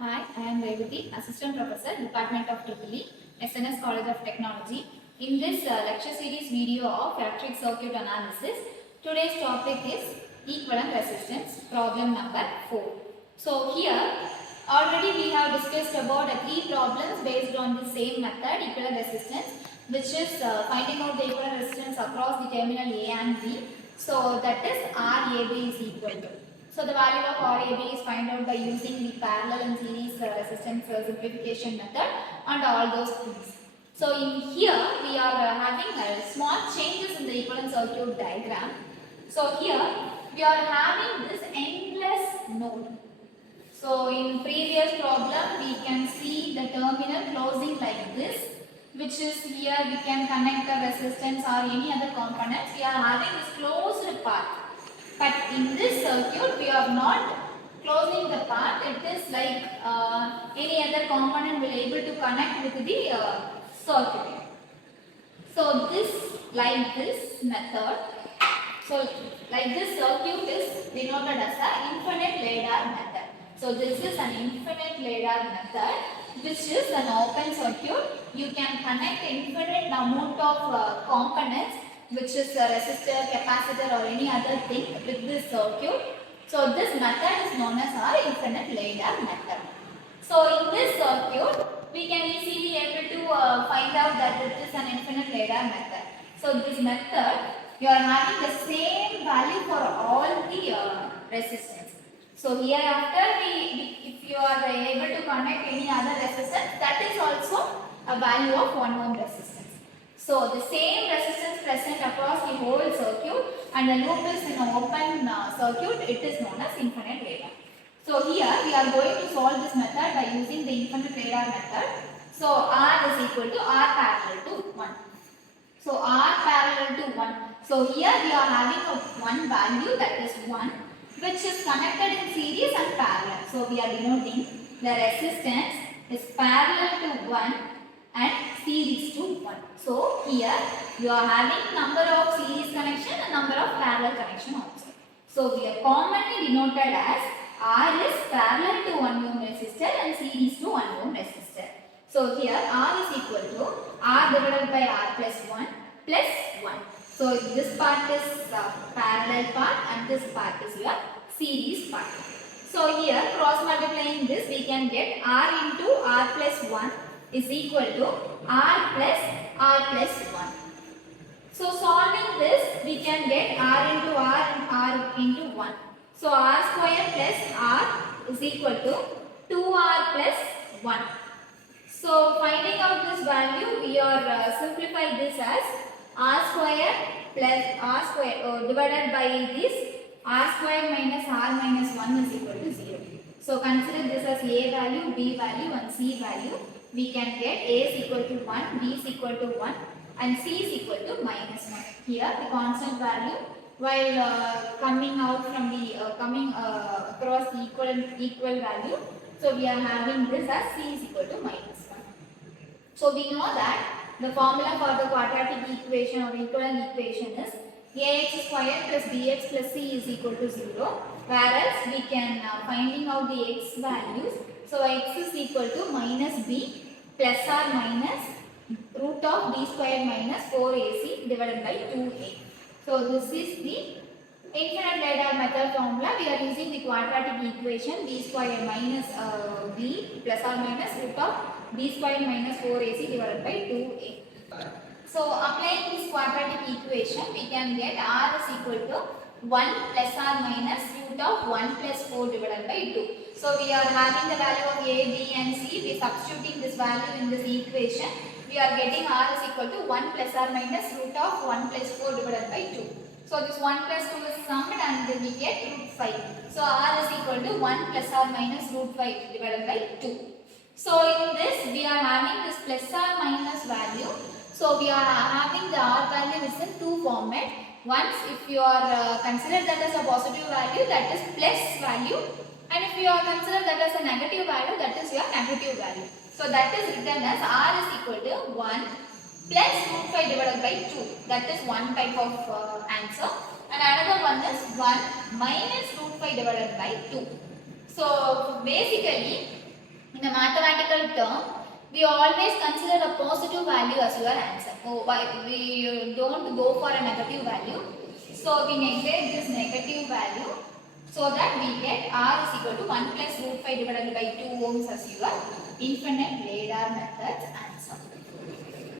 Hi, I am Revati, Assistant Professor, Department of EEE, SNS College of Technology. In this lecture series video of electric circuit analysis, today's topic is equivalent resistance, problem number 4. So here, already we have discussed about 3 problems based on the same method, equivalent resistance, which is finding out the equivalent resistance across the terminal A and B. So that is RAB is equal to. So the value of RAB is found out by using the parallel and series resistance simplification method and all those things. So in here we are having small changes in the equivalent circuit diagram. So here we are having this endless node. So in previous problem we can see the terminal closing like this, which is here we can connect the resistance or any other components. We are having this closed path. But in this circuit, we are not closing the path. It is like any other component will able to connect with the circuit. So this, like this method, so like this circuit is denoted as an infinite ladder method. So this is an infinite ladder method, which is an open circuit. You can connect infinite amount of components, which is a resistor, capacitor or any other thing with this circuit. So this method is known as our infinite ladder method. So in this circuit, we can easily able to find out that it is an infinite ladder method. So this method, you are having the same value for all the resistance. So hereafter, if you are able to connect any other resistance, that is also a value of 1 ohm resistance. So the same resistance present across the whole circuit and the loop is in an open circuit, it is known as infinite ladder. So here we are going to solve this method by using the infinite ladder method. So R is equal to R parallel to 1. So R parallel to 1. So here we are having one value, that is 1, which is connected in series and parallel. So we are denoting the resistance is parallel to 1 and series to 1. So here you are having number of series connection and number of parallel connection also. So we are commonly denoted as R is parallel to 1 ohm resistor and series to 1 ohm resistor. So here R is equal to R divided by R plus 1 plus 1. So this part is parallel part and this part is your series part. So here cross multiplying this, we can get R into R plus 1 is equal to R plus R plus 1. So solving this, we can get R into R and R into 1. So R square plus R is equal to 2R plus 1. So finding out this value, we are simplify this as R square plus R square divided by this R square minus R minus 1 is equal to 0. So consider this as A value, B value and C value. We can get A is equal to 1, B is equal to 1 and C is equal to minus 1. Here the constant value, while coming out from the coming across the equal value, so we are having this as C is equal to minus 1. So we know that the formula for the quadratic equation or equivalent equation is ax square plus bx plus c is equal to 0, whereas we can finding out the x values. So x is equal to minus b plus or minus root of b square minus 4ac divided by 2a. So this is the infinite ladder method formula. We are using the quadratic equation b square minus b plus or minus root of b square minus 4ac divided by 2a. So applying this quadratic equation, we can get R is equal to 1 plus or minus root of 1 plus 4 divided by 2. So we are having the value of A, B and C. We are substituting this value in this equation. We are getting R is equal to 1 plus or minus root of 1 plus 4 divided by 2. So this 1 plus 2 is summed and then we get root 5. So R is equal to 1 plus or minus root 5 divided by 2. So in this we are having this plus or minus value. So we are having the R value is in two format. Once if you are consider that as a positive value, that is plus value, and if you are consider that as a negative value, that is your negative value. So that is written as R is equal to 1 plus root 5 divided by 2. That is one type of answer. And another one is 1 minus root 5 divided by 2. So basically numerical term, we always consider a positive value as your answer. Oh, why we don't go for a negative value. So we negate this negative value so that we get R is equal to 1 plus root 5 divided by 2 ohms as your infinite radar method's answer.